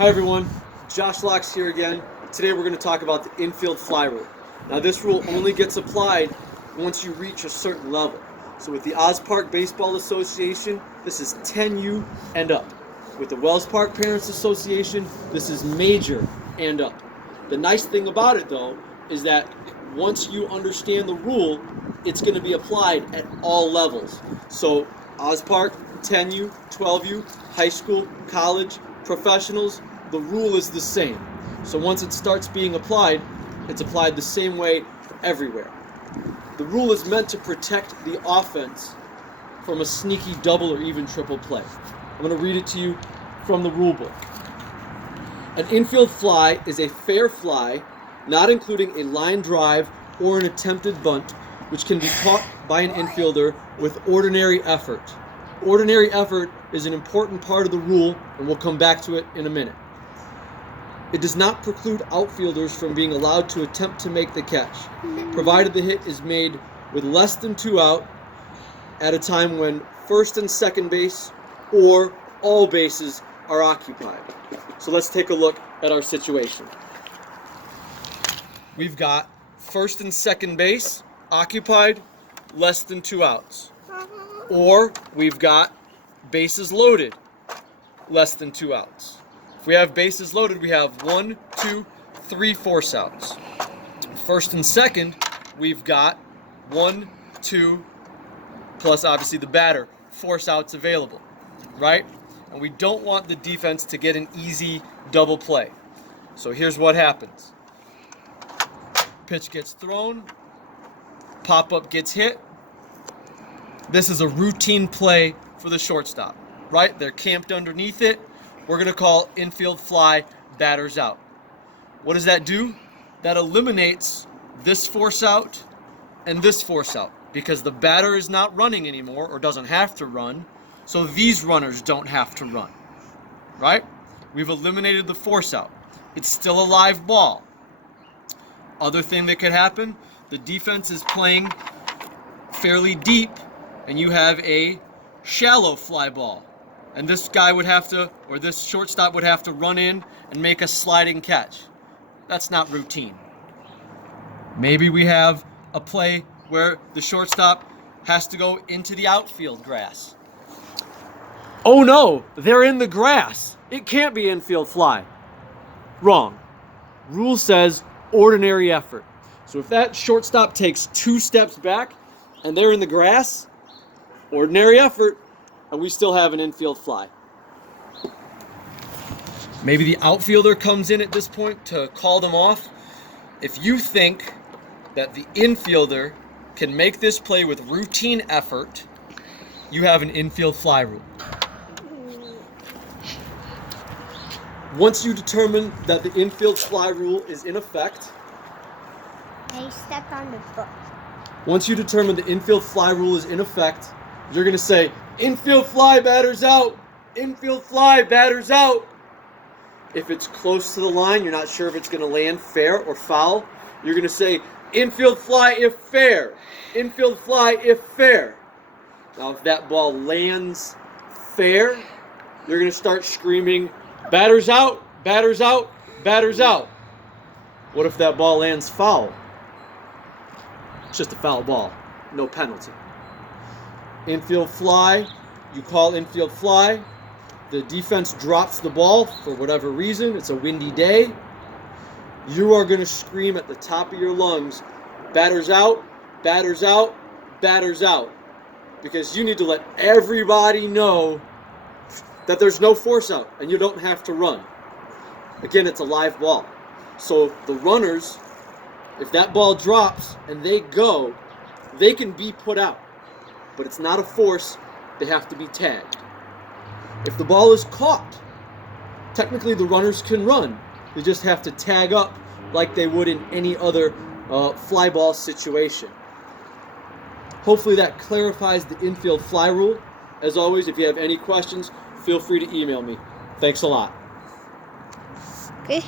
Hi everyone, Josh Locks here again. Today we're going to talk about the infield fly rule. Now this rule only gets applied once you reach a certain level. So with the Oz Park Baseball Association, this is 10U and up. With the Wells Park Parents Association, this is major and up. The nice thing about it though is that once you understand the rule, it's going to be applied at all levels. So Oz Park, 10U, 12U, high school, college, professionals, the rule is the same. So once it starts being applied, it's applied the same way everywhere. The rule is meant to protect the offense from a sneaky double or even triple play. I'm going to read it to you from the rule book. An infield fly is a fair fly, not including a line drive or an attempted bunt, which can be caught by an infielder with ordinary effort. Ordinary effort is an important part of the rule, and we'll come back to it in a minute. It does not preclude outfielders from being allowed to attempt to make the catch, provided the hit is made with less than 2 out at a time when first and second base or all bases are occupied. So let's take a look at our situation. We've got first and second base occupied, less than 2 outs. Or we've got bases loaded, less than 2 outs. If we have bases loaded, we have 1, 2, 3 force outs. First and second, we've got 1, 2, plus obviously the batter, force outs available, right? And we don't want the defense to get an easy double play. So here's what happens. Pitch gets thrown, pop-up gets hit. This is a routine play for the shortstop, right? They're camped underneath it. We're going to call infield fly, batters out. What does that do? That eliminates this force out and this force out because the batter is not running anymore or doesn't have to run, so these runners don't have to run, right? We've eliminated the force out. It's still a live ball. Other thing that could happen, the defense is playing fairly deep and you have a shallow fly ball. And this guy would have to, or this shortstop would have to run in and make a sliding catch. That's not routine. Maybe we have a play where the shortstop has to go into the outfield grass. Oh no, they're in the grass. It can't be infield fly. Wrong. Rule says ordinary effort. So if that shortstop takes 2 steps back and they're in the grass, ordinary effort, and we still have an infield fly. Maybe the outfielder comes in at this point to call them off. If you think that the infielder can make this play with routine effort, you have an infield fly rule. Once you determine that the infield fly rule is in effect, I stepped on the foot. once you determine the infield fly rule is in effect, you're going to say, infield fly, batters out. Infield fly, batters out. If it's close to the line, you're not sure if it's going to land fair or foul, you're going to say, infield fly if fair. Infield fly if fair. Now, if that ball lands fair, you're going to start screaming, batters out, batters out, batters out. What if that ball lands foul? It's just a foul ball. No penalty. Infield fly, you call infield fly. The defense drops the ball for whatever reason. It's a windy day. You are going to scream at the top of your lungs, batters out, batters out, batters out. Because you need to let everybody know that there's no force out and you don't have to run. Again, it's a live ball. So the runners, if that ball drops and they go, they can be put out. But it's not a force, they have to be tagged. If the ball is caught, technically the runners can run. They just have to tag up like they would in any other fly ball situation. Hopefully that clarifies the infield fly rule. As always, if you have any questions, feel free to email me. Thanks a lot. Okay.